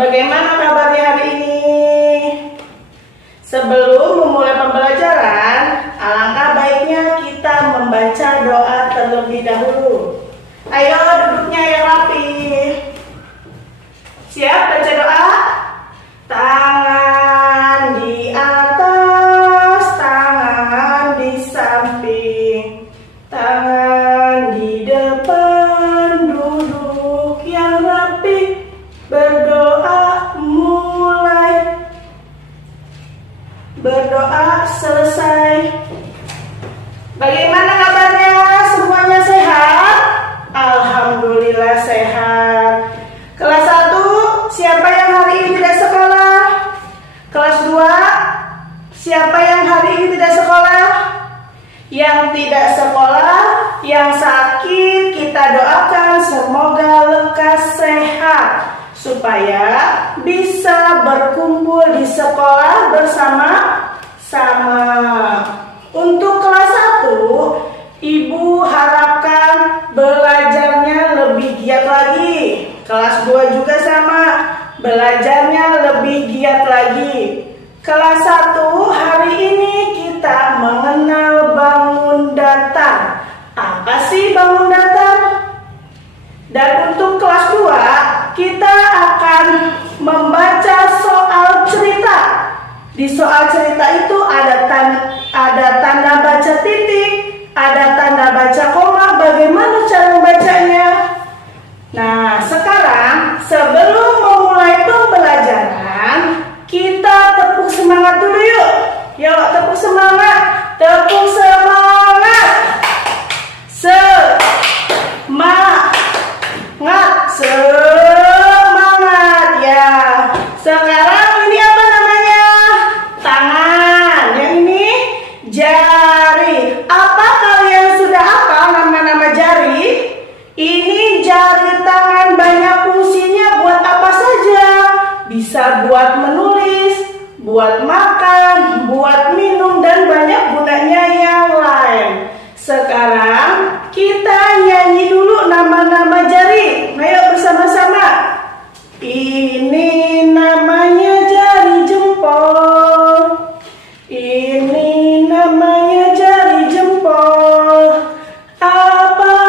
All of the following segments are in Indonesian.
Bagaimana kabarnya hari ini? Sebelum memulai pembelajaran, alangkah baiknya kita membaca doa terlebih dahulu. Ayo duduknya yang rapi. Siap baca doa? Tangan di atas, tangan di samping, tangan di depan, duduk yang rapi, berdoa mulai, berdoa selesai. Bagaimana kabarnya? Semuanya sehat? Alhamdulillah sehat. Kelas 1, siapa yang hari ini tidak sekolah? Kelas 2, siapa yang hari ini tidak sekolah? Yang tidak sekolah, yang sakit, kita doakan semoga lekas sehat supaya bisa berkumpul di sekolah bersama-sama. Untuk kelas 1, Ibu harapkan belajarnya lebih giat lagi. Kelas 2 juga sama, belajarnya lebih giat lagi. Kelas 1 hari ini kita mengenal bangun datar. Apa sih bangun datar? Dan untuk kelas 2 kita akan membaca soal cerita. Di soal cerita itu ada tanda baca titik, ada tanda baca koma. Bagaimana cara membacanya? Nah, sekarang sebelum memulai pembelajaran, kita tepuk semangat dulu yuk. Yuk, tepuk semangat. Tepuk semangat. Semangat ya. Sekarang ini apa namanya? Tangan. Yang ini jari. Apa kalian sudah hafal nama-nama jari? Ini jari tangan banyak fungsinya buat apa saja? Bisa buat menulis, buat makan, buat minum, dan banyak gunanya yang lain. Sekarang kita nyanyi dulu nama-nama jari. Ayo bersama-sama. Ini namanya jari jempol. Ini namanya jari jempol. Apa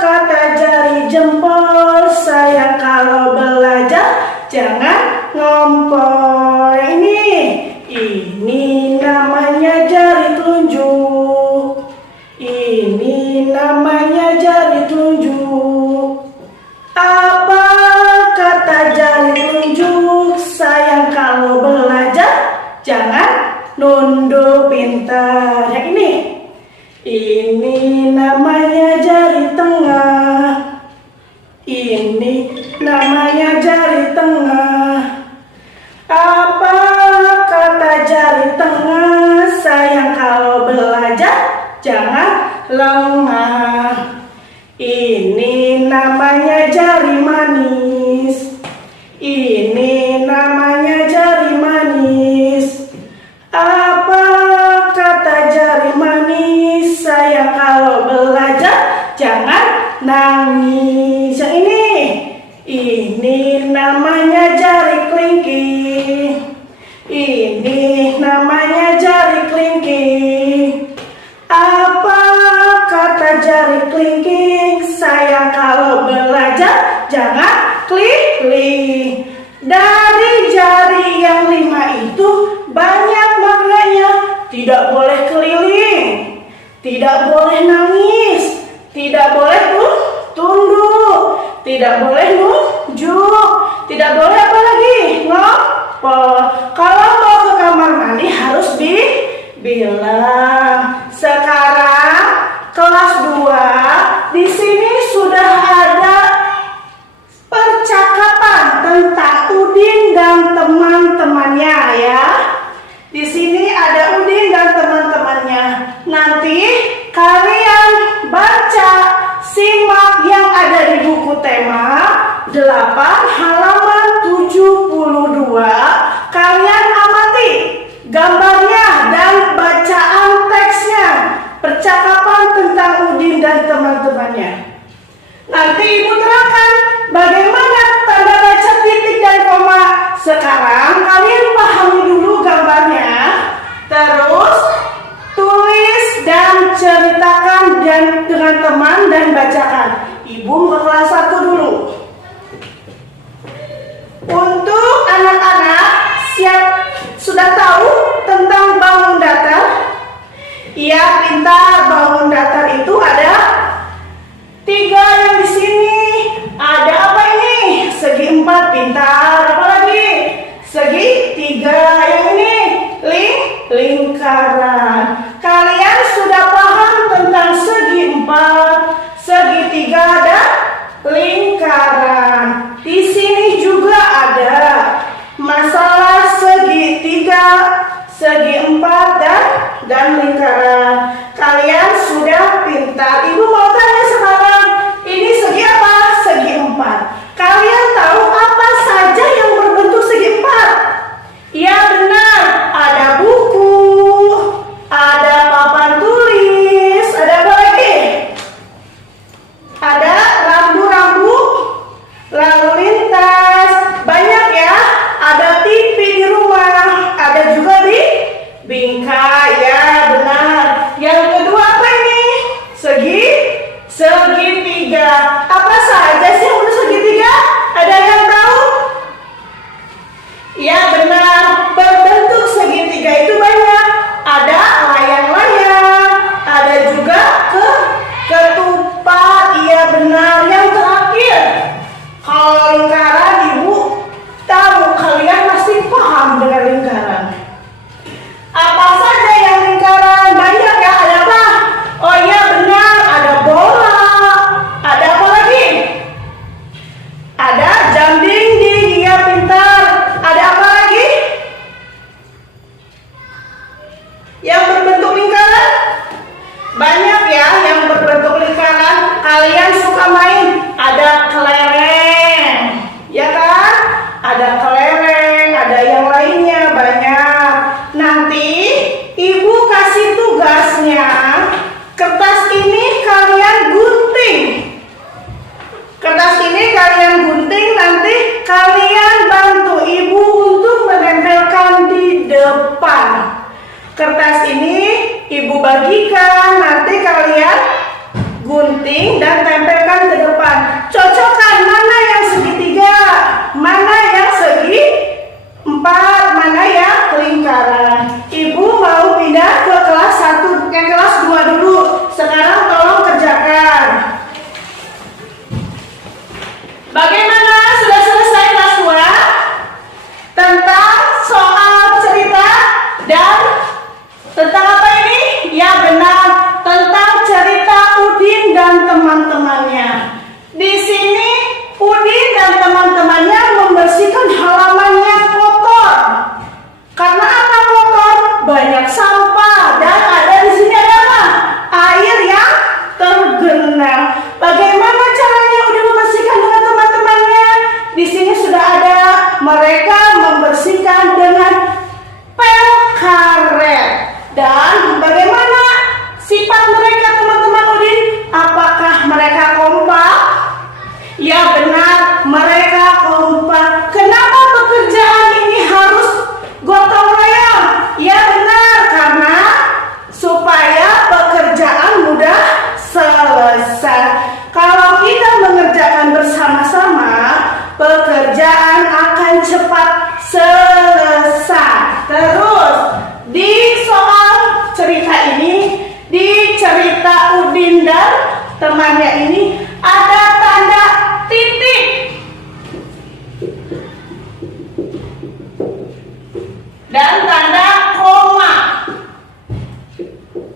kata jari jempol? Sayang kalau belajar jangan ngompol. Ini namanya jari telunjuk. Ini namanya jari telunjuk. Apa kata jari telunjuk? Sayang kalau belajar jangan nunduk, pintar. Yang ini namanya jari tengah. Ini namanya jari tengah. Apa kata jari tengah? Sayang kalau belajar jangan lengah. Ini namanya jari manis. Ini namanya jari manis. Apa kata jari manis? Sayang kalau belajar jangan nangis. Yang ini namanya jari kelingking. Ini namanya jari kelingking. Apa kata jari kelingking? Sayang kalau belajar jangan klik-klik. Dari jari yang 5 itu banyak maknanya. Tidak boleh keliling, tidak boleh nangis, tidak boleh tunduk, tidak boleh nunjuk, tidak boleh apa lagi? Ngompol. Kalau mau ke kamar mandi harus bilang. Sekarang kelas 2, di sini sudah ada percakapan tentang Udin dan teman-temannya ya. Di sini ada Udin dan teman-temannya. Nanti kalian baca, simak yang ada di buku tema 8 halaman 72. Kalian amati gambarnya dan bacaan teksnya. Percakapan tentang Udin dan teman-temannya. Nanti Ibu terangkan bagaimana tanda baca titik dan koma sudah tahu tentang bangun datar? Iya, pintar. Bangun datar itu ada 3 yang di sini. Ada apa ini? Segi 4, pintar. Apa lagi? Segi 3. Yang ini lingkaran. Kalian sudah paham tentang segi 4, segi 3 dan lingkaran. Di sini juga ada masalah segi 3, segi 4 dan lingkaran. Kalian sudah pintar. Ibu mau tanya sekarang, ini segi apa? Segi 4. Kalian tahu apa saja yang berbentuk segi 4? Ya benar, ada buku, ada papan tulis, ada apa lagi? Ada rambu-rambu lalu lintas, banyak ya. Ada TV di rumah, ada juga di bingkai, ya benar. Yang kedua apa ini? Segitiga. Apa saja sih yang bentuk segitiga? Ada yang tahu? Ya benar, berbentuk segitiga itu banyak. Ada layang-layang, ada juga ketupat. Iya benar. Yang terakhir, kalau lingkaran ibu tahu, kalian pasti paham dengan lingkaran. Apa saja yang lingkaran? Banyak ya. Ada apa? Oh iya benar, ada bola. Ada apa lagi? Ada jam dinding. Iya pintar. Ada apa lagi yang berbentuk lingkaran? Banyak ya yang berbentuk lingkaran. Kalian suka main? Ada kelereng, ya kan? Ada kelereng, ada yang lainnya, banyak. Nanti ibu kasih tugasnya, kertas ini kalian gunting. Kertas ini kalian gunting, nanti kalian bantu ibu untuk menempelkan di depan. Kertas ini ibu bagikan, nanti kalian gunting dan tempelkan ke depan. Cocokkan mana yang segitiga, mana yang segi 4, mana yang lingkaran. Ibu mau pindah ke kelas 1, kelas 2 dulu. Sekarang tolong kerjakan. Bagaimana? Sudah selesai kelas 2? Tentang soal cerita dan tentang apa ini? Ya benar, tentang cerita Udin dan teman-temannya. Di sini Udin dan teman-temannya membersihkan halamannya kotor. Karena apa kotor? Banyak sampah dan ada di sini ada apa? Air yang tergenang. Bagaimana caranya Udin membersihkan dengan teman-temannya? Di sini sudah ada, mereka membersihkan dengan pel karet. Dan bagaimana sifat mereka teman-teman Udin? Apakah mereka kompak? Ya benar, mereka kompak. Kenapa pekerjaan ini harus gotong royong? Ya benar, karena supaya pekerjaan mudah selesai. Kalau kita mengerjakan bersama-sama, pekerjaan akan cepat selesai. Terus di soal cerita ini, di cerita Udin dan temannya ini ada tanda titik. Dan tanda koma.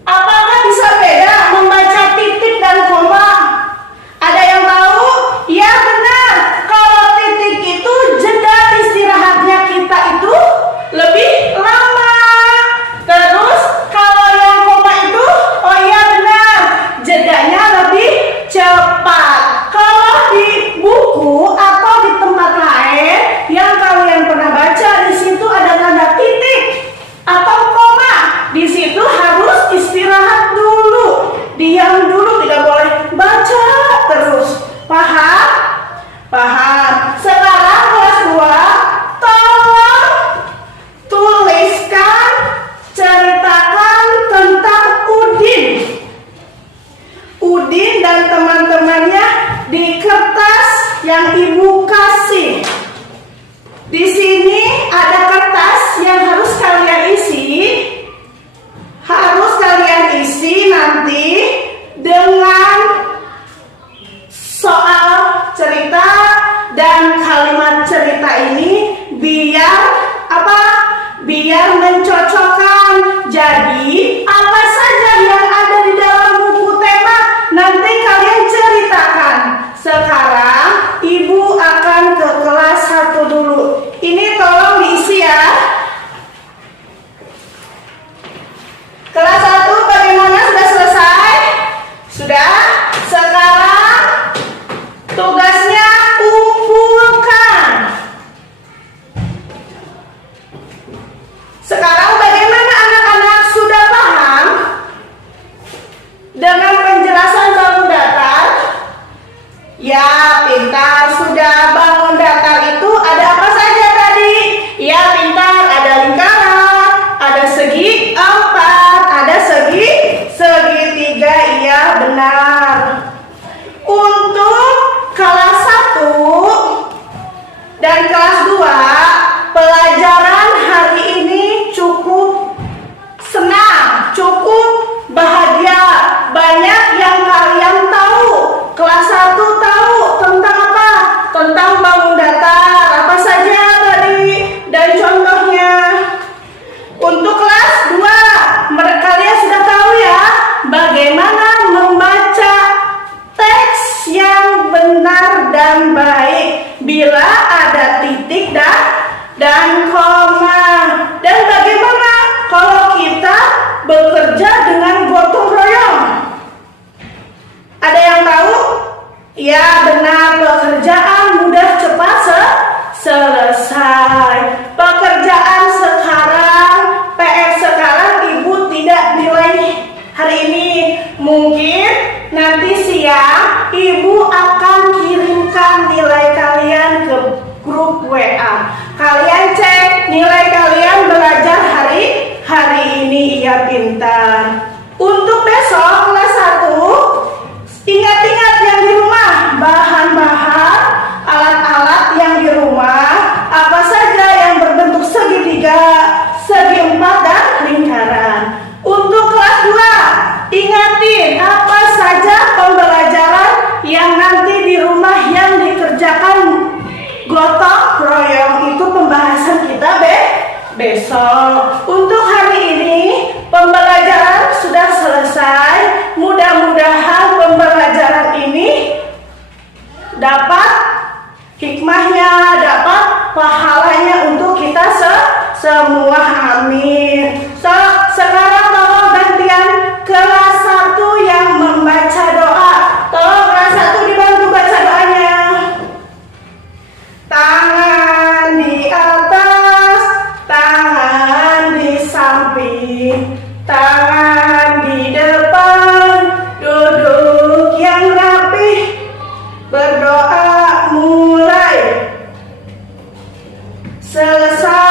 Apakah bisa beda membaca titik dan koma? Ada yang tahu? Ya benar. Kalau titik itu jeda istirahatnya kita itu lebih lama. Terus kalau yang koma itu, oh iya benar, jedanya lebih cepat. Kalau di sederhana ini biar apa? Biar mencocokkan. Jadi apa saja yang ada di dalam buku tema nanti kalian ceritakan. Sekarang Ibu akan ke kelas 1 dulu. Ini tolong diisi ya. Kelas 1 bagaimana, sudah selesai? Sudah? Sekarang tugasnya kumpulkan. Sekarang bagaimana anak-anak, sudah paham dengan penjelasan bangun datar? Ya, pintar. Sudah. Bangun datar itu ada apa saja tadi? Ya, pintar. Ada lingkaran, ada segi empat, ada segitiga. Iya, benar. Untuk kelas 1 dan kelas 2, pelajaran hari ini cukup senang, cukup bahagia. Banyak yang kalian tahu. Kelas 1 tahu tentang apa? Tentang bangun datar. Apa saja tadi dan contohnya. Untuk kelas 2, kalian sudah tahu ya bagaimana membaca teks yang benar dan baik bila ada titik dan koma. Dan bagaimana kalau kita bekerja dengan gotong royong? Ada yang tahu? Ya, benar, pekerjaan mudah cepat selesai. Pekerjaan sekarang, PR sekarang Ibu tidak nilai hari ini. Mungkin nanti siang Ibu akan kirimkan nilai kalian ke grup WA. Kalian cek nilai kalian belajar hari ini. Iya, pintar. Untuk besok kelas 1, ingat-ingat yang di rumah, bahan-bahan, alat-alat yang di rumah, apa saja yang berbentuk segitiga, segi empat, dan lingkaran. Untuk kelas 2, ingatin apa saja pembelajaran yang nanti di rumah yang dikerjakan gotong royong. Itu pembahasan kita besok. Untuk hari ini pembelajaran sudah selesai. Mudah-mudahan pembelajaran ini dapat hikmahnya, dapat pahalanya untuk kita semua. Amin. Sekarang tolong gantian kelas 1 yang membaca doa. Tolong kelas 1 dibantu baca doanya. Tangan di atas, tangan di samping, tangan di depan, duduk yang rapi, berdoa mulai. Selesai